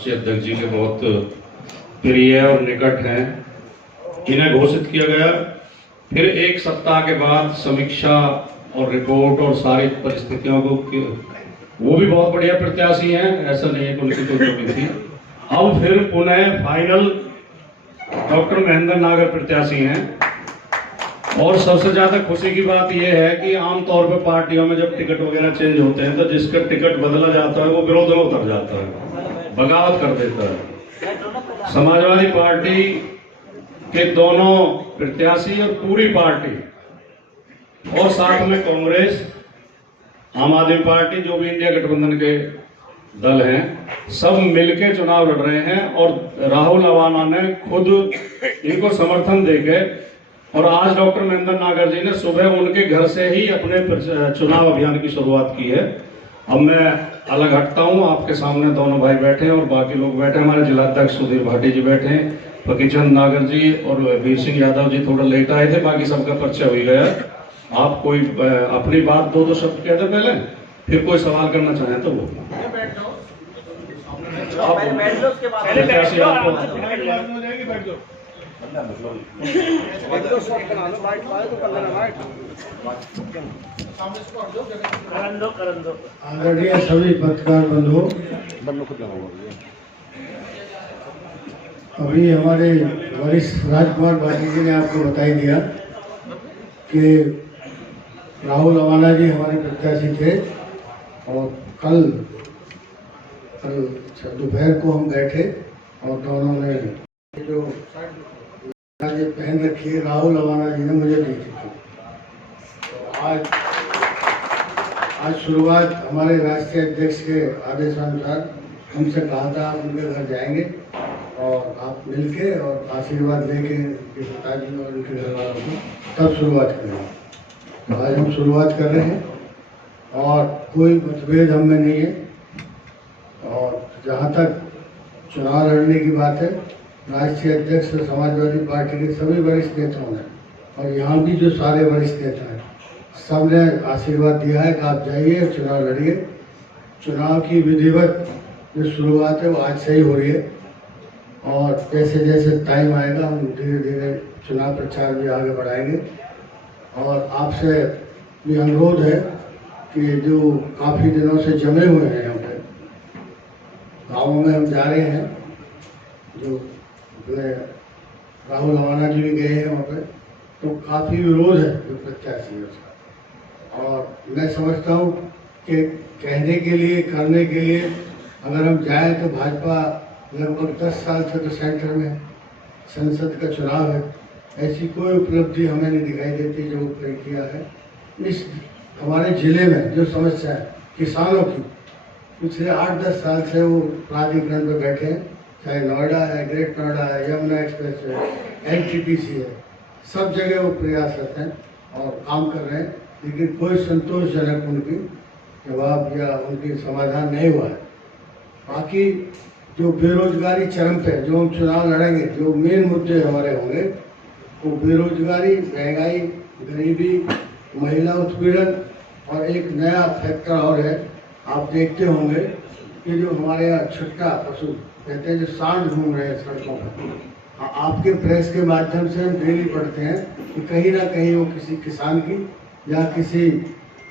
राष्ट्रीय अध्यक्ष जी के बहुत प्रिय और निकट हैं, इन्हें घोषित किया गया। फिर एक सप्ताह के बाद समीक्षा और रिपोर्ट और सारी परिस्थितियों को, वो भी बहुत बढ़िया प्रत्याशी हैं, ऐसा नहीं है कि उनकी कोई कमी थी। अब फिर पुनः फाइनल डॉक्टर महेंद्र नागर प्रत्याशी हैं। और सबसे ज्यादा खुशी की बात यह है कि आमतौर पर पार्टियों में जब टिकट वगैरह चेंज होते हैं तो जिसका टिकट बदला जाता है वो विरोध में उतर जाता है, बगावत कर देता है। समाजवादी पार्टी के दोनों प्रत्याशी और पूरी पार्टी और साथ में कांग्रेस, आम आदमी पार्टी, जो भी इंडिया गठबंधन के दल हैं, सब मिलकर चुनाव लड़ रहे हैं। और राहुल अवाना ने खुद इनको समर्थन देके, और आज डॉक्टर महेंद्र नागर जी ने सुबह उनके घर से ही अपने चुनाव अभियान की शुरुआत की है। अब मैं अलग हटता हूं, आपके सामने दोनों भाई बैठे हैं और बाकी लोग बैठे हैं। हमारे जिलाध्यक्ष सुधीर भाटी जी बैठे हैं, फकीरचंद नागर जी और वीर सिंह यादव जी थोड़ा लेट आए थे, बाकी सबका परिचय हो गया। आप कोई अपनी बात दो शब्द कहते पहले, फिर कोई सवाल करना चाहें तो वो आदरणीय सभी पत्रकार बंधुओं, अभी हमारे वरिष्ठ राजकुमार भाटी जी ने आपको बता ही दिया कि राहुल अवाना जी हमारे प्रत्याशी थे। और कल दोपहर को हम गए थे और दोनों ने जो पहन रखी है राहुल अवाना जी ने मुझे दी थी। आज शुरुआत हमारे राष्ट्रीय अध्यक्ष के आदेशानुसार हमसे कहा था आप उनके घर जाएंगे और आप मिलके और आशीर्वाद देके उनके पिताजी और उनके घर वालों को तब शुरुआत करेंगे। तो आज हम शुरुआत कर रहे हैं और कोई मतभेद हम में नहीं है। और जहाँ तक चुनाव लड़ने की बात है, राष्ट्रीय अध्यक्ष समाजवादी पार्टी के सभी वरिष्ठ नेताओं ने और यहाँ भी जो सारे वरिष्ठ नेता हैं, सब ने आशीर्वाद दिया है कि आप जाइए चुनाव लड़िए। चुनाव की विधिवत जो शुरुआत है वो आज से ही हो रही है और जैसे जैसे टाइम आएगा हम धीरे धीरे चुनाव प्रचार भी आगे बढ़ाएंगे। और आपसे भी अनुरोध है कि जो काफ़ी दिनों से जमे हुए हैं यहाँ पे गाँवों में हम जा रहे हैं, जो अपने राहुल अवाना जी भी गए हैं वहाँ पे, तो काफ़ी विरोध है जो प्रत्याशी है उसका। और मैं समझता हूँ कि कहने के लिए, करने के लिए अगर हम जाएं तो भाजपा लगभग 10 साल से तो सेंटर में संसद का चुनाव है, ऐसी कोई उपलब्धि हमें नहीं दिखाई देती जो उपलब्धि किया है। इस हमारे जिले में जो समस्या है किसानों की, पिछले 8-10 साल से वो प्राधिकरण पर बैठे हैं, चाहे नोएडा है, ग्रेट नोएडा है, यमुना एक्सप्रेस है, NTPC है, सब जगह वो प्रयासरत हैं और काम कर रहे हैं, लेकिन कोई संतोषजनक उनकी जवाब या उनकी समाधान नहीं हुआ है। बाकी जो बेरोजगारी चरम पे, जो हम चुनाव लड़ेंगे, जो मेन मुद्दे हमारे होंगे वो बेरोजगारी, महंगाई, गरीबी, महिला उत्पीड़न और एक नया फैक्टर और है। आप देखते होंगे कि जो हमारे यहाँ छुट्टा पशु कहते हैं, जो सांड घूम रहे हैं सड़कों पर, आपके प्रेस के माध्यम से हम डेली पढ़ते हैं कि कहीं ना कहीं वो किसी किसान की या किसी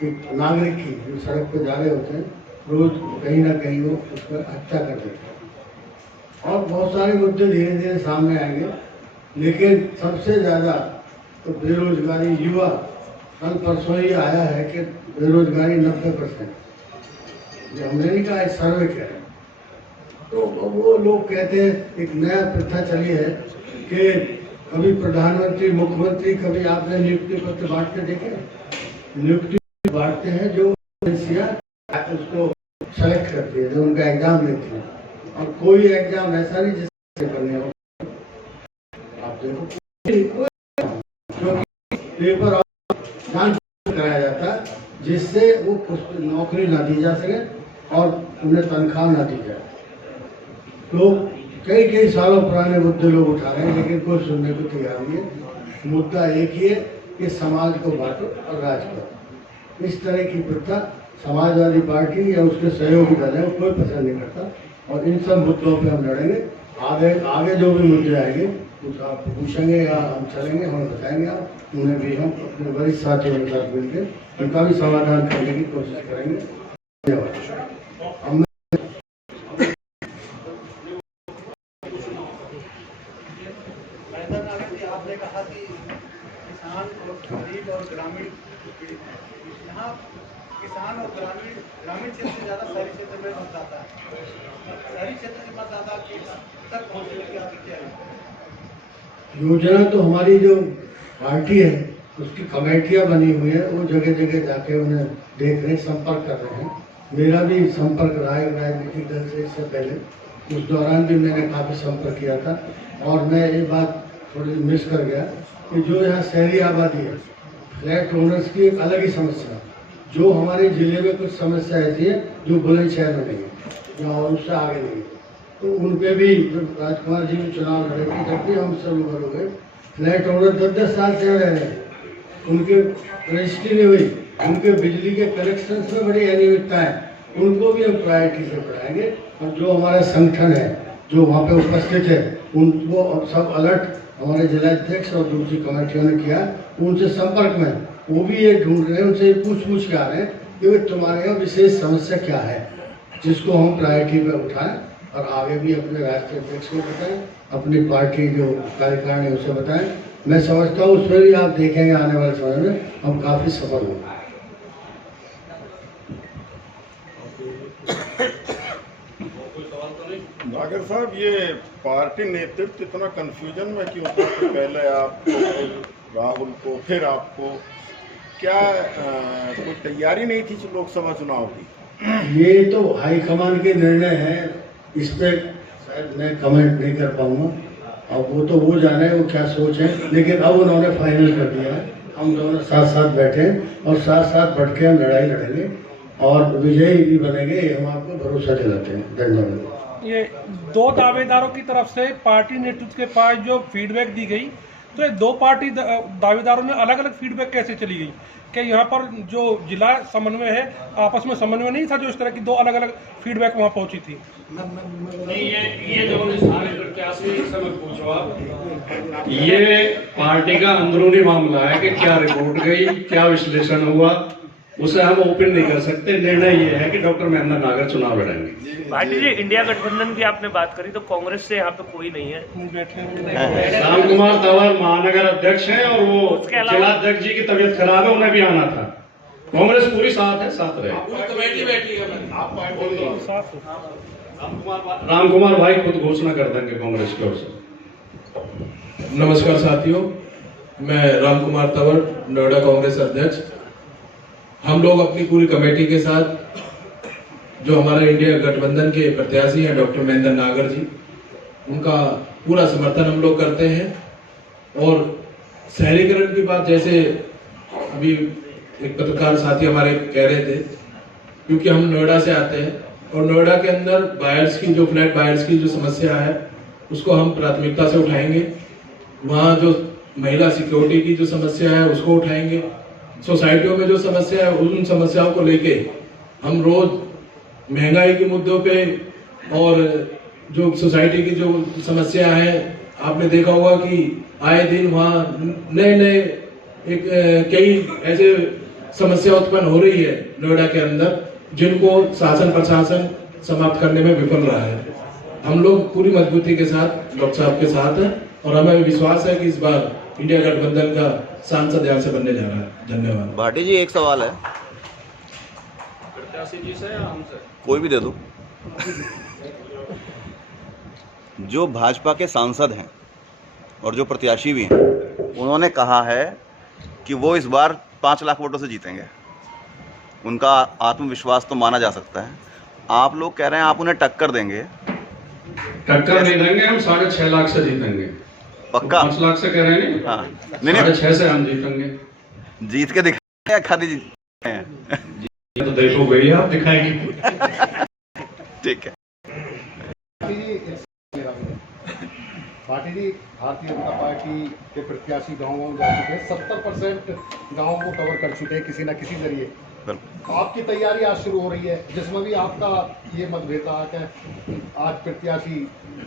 एक नागरिक की जो सड़क पर जा रहे होते हैं, रोज कहीं ना कहीं वो उस पर हत्या कर देते हैं। और बहुत सारे मुद्दे धीरे धीरे सामने आएंगे, लेकिन सबसे ज़्यादा तो बेरोजगारी, युवा, कल परसों ही आया है कि बेरोजगारी 90%, जो हमने नहीं कहा, सर्वे कह रहे हैं। तो वो लोग कहते हैं एक नया प्रथा चली है कि कभी प्रधानमंत्री, मुख्यमंत्री, कभी आपने नियुक्ति पत्र बांटते देखे? नियुक्ति बांटते हैं जो एजेंसियां उसको सेलेक्ट करती है, जो उनका एग्जाम लेती है। और कोई एग्जाम ऐसा नहीं जिससे करने हो, आप देखो जो पेपर और जांच कराया जाता है जिससे वो नौकरी ना दी जा सके और उन्हें तनख्वाह ना दी जाए। तो कई सालों पुराने मुद्दे लोग उठा रहे हैं, लेकिन कोई सुनने को तैयार नहीं है। मुद्दा एक ही है कि समाज को बांटो और राज करो। इस तरह की प्रथा समाजवादी पार्टी या उसके सहयोगी दल है वो कोई पसंद नहीं करता। और इन सब मुद्दों पे हम लड़ेंगे। आगे आगे जो भी मुद्दे आएंगे कुछ आप पूछेंगे या हम चलेंगे, हम बताएंगे, आप उन्हें भी हम अपने वरिष्ठ साथियों के साथ मिलकर उनका भी समाधान करने की कोशिश करेंगे। धन्यवाद। आपने कहा कि किसान और गरीब और ग्रामीण, यहाँ किसान और ग्रामीण क्षेत्र से ज़्यादा शहरी क्षेत्र में मतदाता है। शहरी क्षेत्र के मतदाता तक पहुँचने की आपकी क्या है? योजना तो हमारी जो पार्टी है उसकी कमेटियां बनी हुई है, वो जगह जगह जाके उन्हें देख रहे, संपर्क कर रहे हैं। मेरा भी संपर्क रहा है राजनीतिक दल से इससे पहले, उस दौरान भी मैंने काफ़ी संपर्क किया था। और मैं ये बात थोड़ी मिस कर गया कि जो यहाँ शहरी आबादी है, फ्लैट ओनर्स की एक अलग ही समस्या है। जो हमारे ज़िले में कुछ समस्या ऐसी है जो बुलंदशहर में नहीं है या उससे आगे नहीं है, तो उन पे भी जब राजकुमार जी भी चुनाव लड़े थे तब भी हम सब लोग हो गए। फ्लैट ओनर 10-10 साल से रह रहे हैं, उनके रजिस्ट्री नहीं हुई, उनके बिजली के कनेक्शन में बड़ी अनियमितता है, उनको भी हम प्रायोरिटी से बढ़ाएंगे। और जो हमारा संगठन है जो वहाँ पे उपस्थित है उनको अब सब अलर्ट हमारे जिलाध्यक्ष और दूसरी कमेटियों ने किया, उनसे संपर्क में वो भी ये ढूंढ रहे हैं, उनसे पूछ के आ रहे हैं कि तुम्हारे यहाँ विशेष समस्या क्या है जिसको हम प्रायोरिटी पे उठाएं और आगे भी अपने राष्ट्रीय अध्यक्ष को बताएं, अपनी पार्टी जो कार्यकारिणी है उसे बताएं। मैं समझता हूँ उसमें भी आप देखेंगे आने वाले समय में हम काफ़ी सफल होंगे। नागर साहब, ये पार्टी नेतृत्व इतना कंफ्यूजन में क्यों था कि पहले आपको, फिर राहुल को, फिर आपको, क्या कोई तैयारी नहीं थी लोकसभा चुनाव की? ये तो हाईकमान के निर्णय है, इस पर शायद मैं कमेंट नहीं कर पाऊंगा। अब वो तो वो जाने वो क्या सोच है, लेकिन अब उन्होंने फाइनल कर दिया है। हम दोनों साथ साथ बैठे हैं और साथ साथ बैठ के हम लड़ाई लड़ेंगे और विजयी भी बनेंगे, ये हम आपको भरोसा दिलाते हैं। धन्यवाद। ये दो दावेदारों की तरफ से पार्टी नेतृत्व के पास जो फीडबैक दी गई, तो ये दो पार्टी दावेदारों में अलग अलग फीडबैक कैसे चली गई? कि यहाँ पर जो जिला समन्वय है आपस में समन्वय नहीं था जो इस तरह की दो अलग अलग फीडबैक वहाँ पहुँची थी? ये जो सारे प्रत्याशी से मत पूछो आप, ये पार्टी का अंदरूनी मामला है कि क्या रिपोर्ट गई, क्या विश्लेषण हुआ, उसे हम ओपन नहीं कर सकते। निर्णय ये है कि डॉक्टर महेंद्र नागर चुनाव लड़ेंगे। पार्टी जी, इंडिया गठबंधन की आपने बात करी तो कांग्रेस से यहाँ पे कोई नहीं है। राम कुमार तंवर महानगर अध्यक्ष हैं और वो जिला अध्यक्ष जी की तबीयत खराब है, उन्हें भी आना था। कांग्रेस पूरी साथ है, साथ रहे। राम कुमार भाई खुद घोषणा कर देंगे कांग्रेस की ओर से। नमस्कार साथियों, मैं राम कुमार तंवर, नोएडा कांग्रेस अध्यक्ष। हम लोग अपनी पूरी कमेटी के साथ जो हमारे इंडिया गठबंधन के प्रत्याशी हैं डॉक्टर महेंद्र नागर जी, उनका पूरा समर्थन हम लोग करते हैं। और शहरीकरण की बात, जैसे अभी एक पत्रकार साथी हमारे कह रहे थे, क्योंकि हम नोएडा से आते हैं और नोएडा के अंदर बायर्स की जो फ्लैट बायर्स की जो समस्या है उसको हम प्राथमिकता से उठाएंगे। वहाँ जो महिला सिक्योरिटी की जो समस्या है उसको उठाएंगे। सोसाइटियों में जो समस्या है उन समस्याओं को लेके हम रोज महंगाई के मुद्दों पे और जो सोसाइटी की जो समस्या है, आपने देखा होगा कि आए दिन वहाँ नए नए कई ऐसे समस्या उत्पन्न हो रही है नोएडा के अंदर, जिनको शासन प्रशासन समाप्त करने में विफल रहा है। हम लोग पूरी मजबूती के साथ डॉक्टर साहब के साथ हैं और हमें विश्वास है कि इस बार इंडिया गठबंधन का सांसद यहाँ से बनने जा रहा है। धन्यवाद। भाटी जी, एक सवाल है, प्रत्याशी जी से या हमसे? कोई भी दे दो। जो भाजपा के सांसद हैं और जो प्रत्याशी भी हैं, उन्होंने कहा है कि वो इस बार 5 लाख वोटों से जीतेंगे। उनका आत्मविश्वास तो माना जा सकता है। आप लोग कह रहे हैं आप उन्हें टक्कर देंगे। टक्कर नहीं देंगे, हम 6.5 लाख से जीतेंगे। पक्का? 5 लाख से कह रहे हैं? हाँ, नहीं 6.5 से हम जीतेंगे। जीत के दिखाएंगे या खाली जीत हैं? तो देखो भैया, आप दिखाएंगे। ठीक है। पार्टी जी, भारतीय जनता पार्टी के प्रत्याशी गाँव जा चुके हैं, 70% गाँवों को कवर कर चुके हैं किसी न किसी जरिए। बिल्कुल। आपकी तैयारी आज शुरू हो रही है, जिसमें भी आपका ये मतभेद आ है। आज प्रत्याशी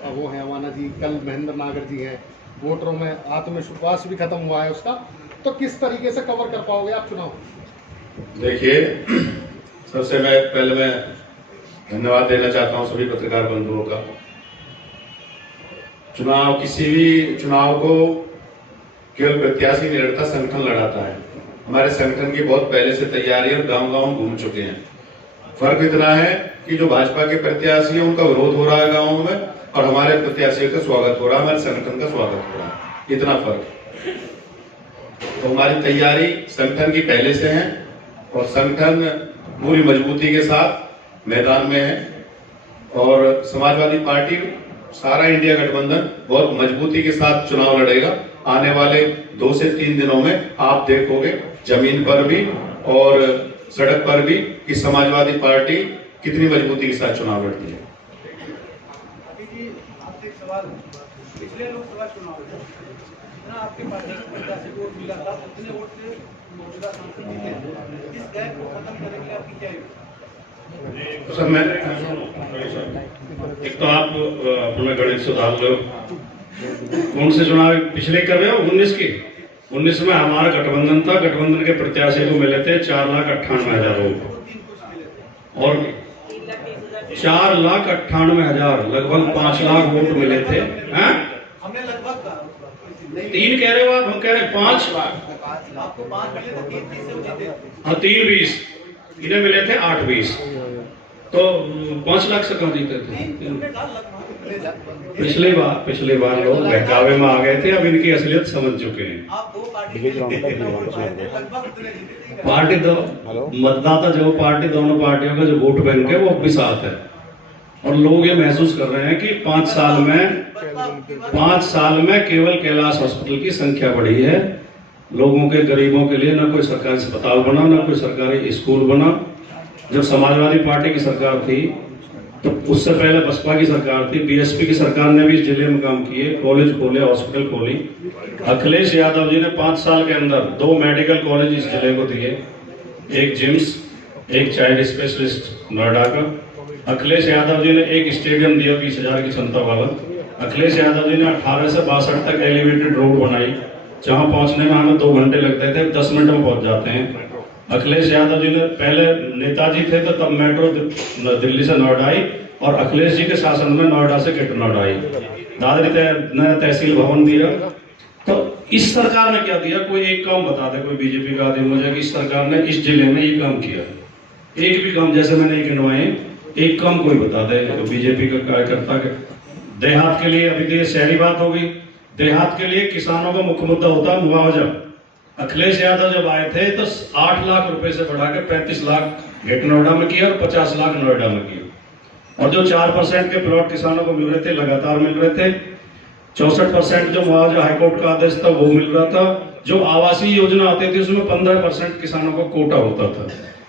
वो है अवाना जी, कल महेंद्र नागर जी हैं, वोटरों में आत्मविश्वास भी खत्म हुआ है उसका, तो किस तरीके से कवर कर पाओगे आप चुनाव? देखिए, सबसे पहले मैं धन्यवाद देना चाहता हूं सभी पत्रकार बंधुओं का। चुनाव, किसी भी चुनाव को केवल प्रत्याशी नहीं लड़ता, संगठन लड़ाता है। हमारे संगठन की बहुत पहले से तैयारी और गांव-गांव घूम चुके हैं। फर्क इतना है कि जो भाजपा के प्रत्याशी है उनका विरोध हो रहा है गाँव में, और हमारे प्रत्याशियों का स्वागत हो रहा है, हमारे संगठन का स्वागत हो रहा है, इतना फर्क। तो हमारी तैयारी संगठन की पहले से है और संगठन पूरी मजबूती के साथ मैदान में है। और समाजवादी पार्टी, सारा इंडिया गठबंधन बहुत मजबूती के साथ चुनाव लड़ेगा। आने वाले 2 से 3 दिनों में आप देखोगे जमीन पर भी और सड़क पर भी कि समाजवादी पार्टी कितनी मजबूती के साथ चुनाव लड़ती है। अभी जी आपसे एक सवाल, पिछले लोकसभा चुनाव में जितना आपके पार्टी को प्रत्याशी वोट मिला था उतने वोट से मौजूदा सांसद जीते। इस गैप को खत्म करने के लिए आपकी क्या योजना? सर, मैं एक तो आप अपना गणित सुधार लो। कौन से चुनाव पिछले कर रहे हो? 19 की। 19 में हमारा गठबंधन था, गठबंधन के प्रत्याशी को मिले थे 4,98,000 वोट और 4,98,000, लगभग 5 लाख वोट मिले थे। हमने लगभग 3 कह रहे हो आप, हम कह रहे हैं 5। आपको 5 मिले थे, 3 से वो जीते। हाँ, 3-20, इन्हें मिले थे 8-20, तो 5 लाख से कहाँ जीते थे? पिछली बार लोग बहकावे में आ गए थे, अब इनकी असलियत समझ चुके हैं। आप 2 पार्टी पार्टी दो मतदाता, जो पार्टी, दोनों पार्टियों का जो वोट बैंक है वो अब भी साथ है। और लोग ये महसूस कर रहे हैं कि 5 साल में केवल कैलाश हॉस्पिटल की संख्या बढ़ी है। लोगों के, गरीबों के लिए ना कोई सरकारी अस्पताल बना, ना कोई सरकारी स्कूल बना। जब समाजवादी पार्टी की सरकार थी तो उससे पहले बसपा की सरकार थी, बीएसपी की सरकार ने भी इस जिले में काम किए, कॉलेज खोले, हॉस्पिटल खोली। अखिलेश यादव जी ने 5 साल के अंदर 2 मेडिकल कॉलेज इस जिले को दिए, एक जिम्स, एक चाइल्ड स्पेशलिस्ट नोएडा का। अखिलेश यादव जी ने एक स्टेडियम दिया 20,000 की क्षमता वाला। अखिलेश यादव जी ने 18 से 62 तक एलिवेटेड रोड बनाई, जहां पहुंचने में हमें 2 घंटे लगते थे, 10 मिनट में पहुंच जाते हैं। अखिलेश यादव जी ने, पहले नेताजी थे तो तब मेट्रो दिल्ली से नोएडा आई, और अखिलेश जी के शासन में नोएडा से किट नोएडा आई। दादरी ने तहसील भवन दिया। तो इस सरकार ने क्या दिया? कोई एक काम बता दे, कोई बीजेपी का आदमी मुझे कि इस सरकार ने इस जिले में ये काम किया। एक भी काम, जैसे मैंने ये गिनवाए, एक काम कोई बता दे तो बीजेपी का कार्यकर्ता के। देहात के लिए, अभी तो ये शहरी बात हो गई, देहात के लिए किसानों का मुख्य मुद्दा होता है मुआवजा। अखिलेश यादव जब आए थे तो 8 लाख रुपए से बढ़ाकर 35 लाख गेट नोएडा में किया और 50 लाख नोएडा में किया। और जो 4% के प्लॉट किसानों को मिल रहे थे, लगातार मिल रहे थे। 64% जो मुआवजा हाईकोर्ट का आदेश था वो मिल रहा था। जो आवासीय योजना आती थी उसमें 15% किसानों को कोटा होता था।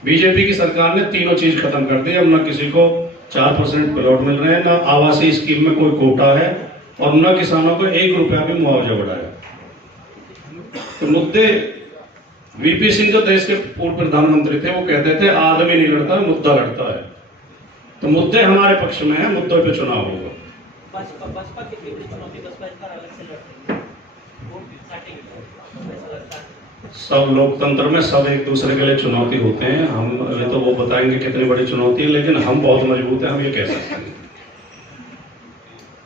बीजेपी की सरकार ने तीनों चीज खत्म कर दी। अब न किसी को 4% प्लॉट मिल रहे हैं, न आवासीय स्कीम में कोई कोटा है, और न किसानों को 1 रुपया भी मुआवजा बढ़ाया। तो मुद्दे, वीपी सिंह जो देश के पूर्व प्रधानमंत्री थे, वो कहते थे आदमी नहीं लड़ता, मुद्दा लड़ता है। तो मुद्दे हमारे पक्ष में है, मुद्दों पे चुनाव होगा। बसपा की तीव्र चुनौती, बसपा इस बार अलग से लड़ती है। सब लोकतंत्र में सब एक दूसरे के लिए चुनौती होते हैं। हम ये तो वो बताएंगे कितनी बड़ी चुनौती है, लेकिन हम बहुत मजबूत हैं, हम ये कह सकते हैं।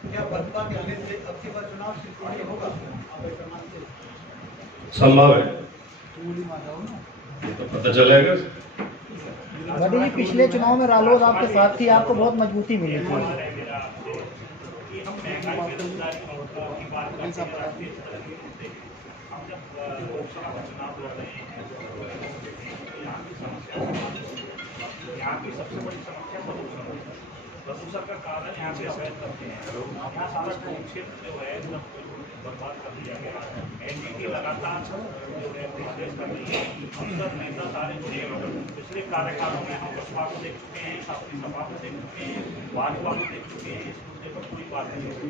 क्या बसपा के आने से अब की बार चुनाव त्रिकोणीय होगा? संभव है, तो पता चलेगा। मोदी जी, पिछले चुनाव में रालोद आपके साथ थी, आपको बहुत मजबूती मिली थी। प्रदूषण का कारण यहाँ पे अवैध करते हैं, यहाँ सारा क्षेत्र जो है एकदम बर्बाद कर दिया गया है। एनजीटी लगातार जो है निर्देश कर रही है। अफसर नेता सारे जुड़े हैं। पिछले कार्यकालों में हम बसपा को देख चुके हैं, शास्त्री सपा को देख चुके हैं, भाजपा को देख चुके हैं। इस मुद्दे पर कोई बात नहीं होती।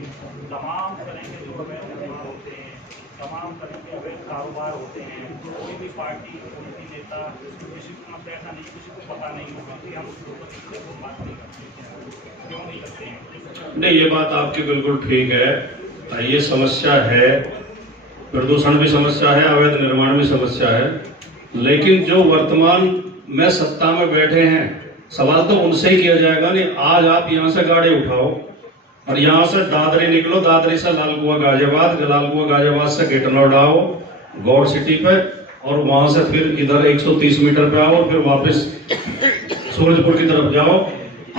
तमाम तरह के जो अवैध निर्माण होते हैं, तमाम तरह के अवैध कारोबार होते हैं, कोई भी पार्टी कोई भी नेता किसी को मतलब ऐसा नहीं, किसी को पता नहीं होगा कि हम उसके ऊपर किसी को बात नहीं करते, क्यों नहीं करते हैं? नहीं, ये बात आपकी बिल्कुल ठीक है। ये समस्या है, प्रदूषण भी समस्या है, अवैध निर्माण भी समस्या है, लेकिन जो वर्तमान में सत्ता में बैठे हैं, सवाल तो उनसे ही किया जाएगा। नहीं, आज आप यहाँ से गाड़ी उठाओ और यहाँ से दादरी निकलो, दादरी से लालकुआ गाजियाबाद, लालकुआ गाजियाबाद से गिटनौर आओ गौड़ सिटी पे, और वहां से फिर इधर 130 मीटर पे आओ, फिर वापस सूरजपुर की तरफ जाओ,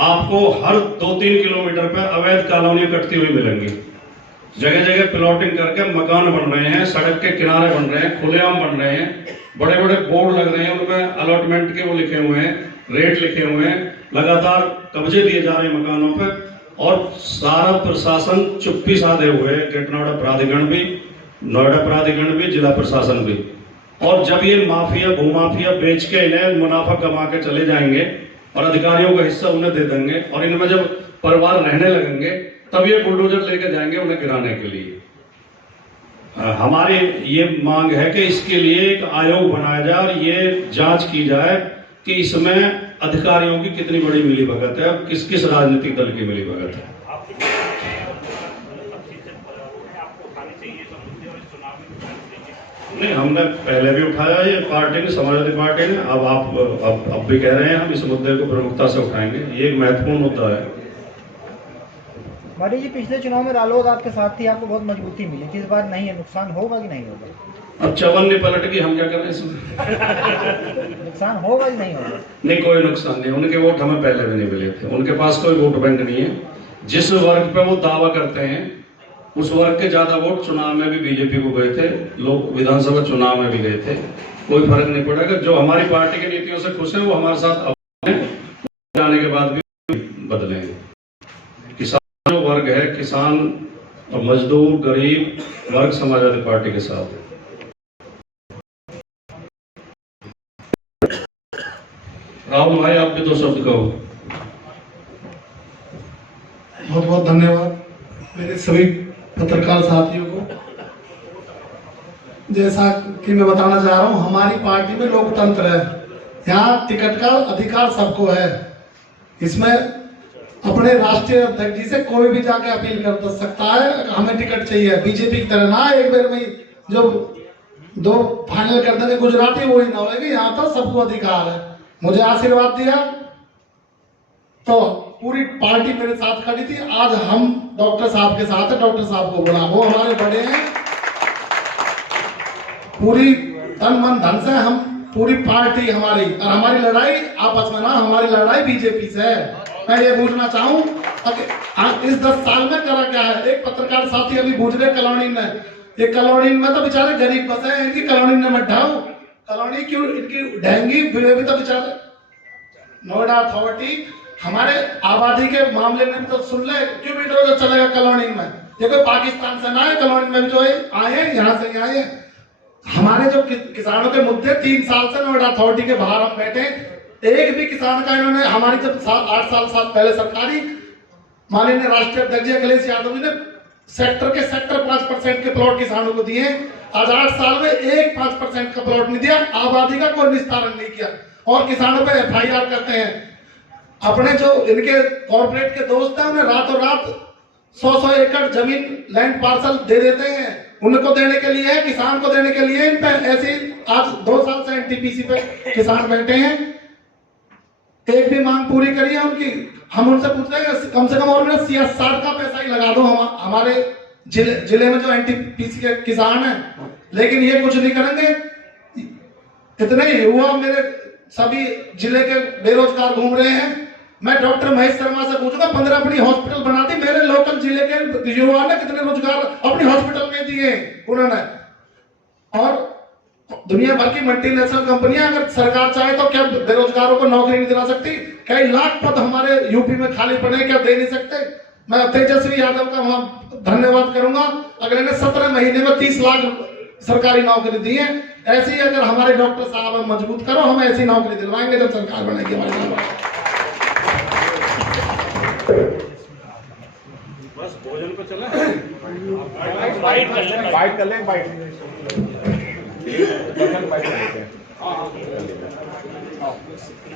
आपको हर 2-3 किलोमीटर पे अवैध कॉलोनियां कटती हुई मिलेंगी। जगह जगह प्लॉटिंग करके मकान बन रहे हैं, सड़क के किनारे बन रहे हैं, खुलेआम बन रहे हैं, बड़े बड़े बोर्ड लग रहे हैं, उनमें अलॉटमेंट के वो लिखे हुए हैं, रेट लिखे हुए हैं, लगातार कब्जे दिए जा रहे हैं मकानों पे, और सारा प्रशासन चुप्पी साधे हुए है। गिटनौर प्राधिकरण भी, नोएडा प्राधिकरण भी, जिला प्रशासन भी। और जब ये माफिया भूमाफिया बेच के इन्हें मुनाफा कमा के चले जाएंगे और अधिकारियों का हिस्सा उन्हें दे देंगे और इनमें जब परिवार रहने लगेंगे, तब ये बुलडोजर लेके जाएंगे उन्हें गिराने के लिए। हमारी ये मांग है कि इसके लिए एक आयोग बनाया जाए और ये जांच की जाए कि इसमें अधिकारियों की कितनी बड़ी मिलीभगत है और किस किस राजनीतिक दल की मिलीभगत है। नहीं, हमने पहले भी उठाया, ये पार्टी ने, समाजवादी पार्टी ने, अब भी कह रहे हैं हम इस मुद्दे को प्रमुखता से उठाएंगे। ये एक महत्वपूर्ण मुद्दा है। मौर्य जी, पिछले चुनाव में रालोद आपके साथ थी, आपको बहुत मजबूती मिली थी, इस बार नहीं है, नुकसान होगा कि नहीं होगा? अब चवन्नी पलट गई, हम क्या कर रहे हैं इसमें? नुकसान होगा कि नहीं होगा? नहीं, कोई नुकसान नहीं। उनके वोट हमें पहले भी नहीं मिले थे, उनके पास कोई वोट बैंक नहीं है। जिस वर्ग पे वो दावा करते हैं उस वर्ग के ज्यादा वोट चुनाव में भी बीजेपी को गए थे, लोग विधानसभा चुनाव में भी गए थे, कोई फर्क नहीं पड़ेगा। जो हमारी पार्टी की नीतियों से खुश है वो हमारे साथ जाने के बाद भी बदलेंगे। किसान जो वर्ग है, किसान और मजदूर गरीब वर्ग समाजवादी पार्टी के साथ है। राहुल भाई, आप भी 2 शब्द कहो। बहुत बहुत धन्यवाद मेरे सभी पत्रकार साथियों को। जैसा कि मैं बताना चाह रहा हूं, हमारी पार्टी में लोकतंत्र है, यहाँ टिकट का अधिकार सबको है। इसमें अपने राष्ट्रीय अध्यक्ष जी से कोई भी जाके अपील कर सकता है, हमें टिकट चाहिए। बीजेपी की तरह ना एक बार में जो 2 फाइनल कर देंगे गुजराती, वो ही ना होगा। यहाँ तो सबको अधिकार है। मुझे आशीर्वाद दिया तो पूरी पार्टी मेरे साथ खड़ी थी। आज हम डॉक्टर साहब के साथ है, डॉक्टर साहब को बोला, वो हमारे बड़े हैं। पूरी तन मन धन से हम, पूरी पार्टी हमारी, और हमारी लड़ाई आपस में ना, हमारी लड़ाई बीजेपी से है। मैं ये पूछना चाहूं इस 10 साल में करा क्या है? एक पत्रकार साथी अभी गुजरे कॉलोनी में, ये कॉलोनी में तो बेचारे गरीब बसे हैं, इनकी कॉलोनी में मत ढाओ, कॉलोनी क्यों इनकी ढहेंगी? भी तो बेचारे नोएडा अथॉरिटी हमारे आबादी के मामले में तो सुन ले, क्यों बिल्डोजर चलेगा कॉलोनी में? ये कोई पाकिस्तान से ना है, कॉलोनी में भी जो आए हैं यहाँ से ही आए हैं। हमारे जो किसानों के मुद्दे 3 साल से नोएडा अथॉरिटी के बाहर हम बैठे, एक भी किसान का इन्होंने, हमारी जब 8 साल पहले सरकारी माननीय राष्ट्रीय अध्यक्ष अखिलेश यादव जी ने सेक्टर 5% के प्लॉट किसानों को दिए। आज 8 साल में 5% का प्लॉट नहीं दिया, आबादी का कोई निस्तारण नहीं किया, और किसानों पे FIR करते हैं। अपने जो इनके कॉर्पोरेट के दोस्त हैं, उन्हें रातों रात 100 एकड़ जमीन लैंड पार्सल दे देते हैं, उनको देने के लिए, किसान को देने के लिए। इन पे ऐसे आज 2 साल से NTPC पे किसान बैठे हैं, एक भी मांग पूरी करी है उनकी। हम उनसे पूछते हैं कम से कम और CSR का पैसा ही लगा दो हमारे जिले में जो NTPC के किसान हैं, लेकिन ये कुछ नहीं करेंगे। इतने युवा मेरे सभी जिले के बेरोजगार घूम रहे हैं। मैं डॉक्टर महेश शर्मा से पूछूंगा, 15 अपनी हॉस्पिटल बना दी, मेरे लोकल जिले के युवा ने कितने रोजगार अपनी हॉस्पिटल में दिए उन्होंने। और दुनिया भर की मल्टीनेशनल कंपनियां, अगर सरकार चाहे तो क्या बेरोजगारों को नौकरी नहीं दिला सकती? कई लाख पद हमारे यूपी में खाली पड़े, क्या दे नहीं सकते? मैं तेजस्वी यादव का वहां धन्यवाद करूंगा, अगले ने 17 महीने में 30 लाख सरकारी नौकरी दी है। ऐसे ही अगर हमारे डॉक्टर साहब मजबूत करो, हम ऐसी नौकरी दिलवाएंगे जब सरकार बनेगी हमारी। बस भोजन पे चला बाइट कर लें, बाइट कर लें, बाइट कर लेते हैं।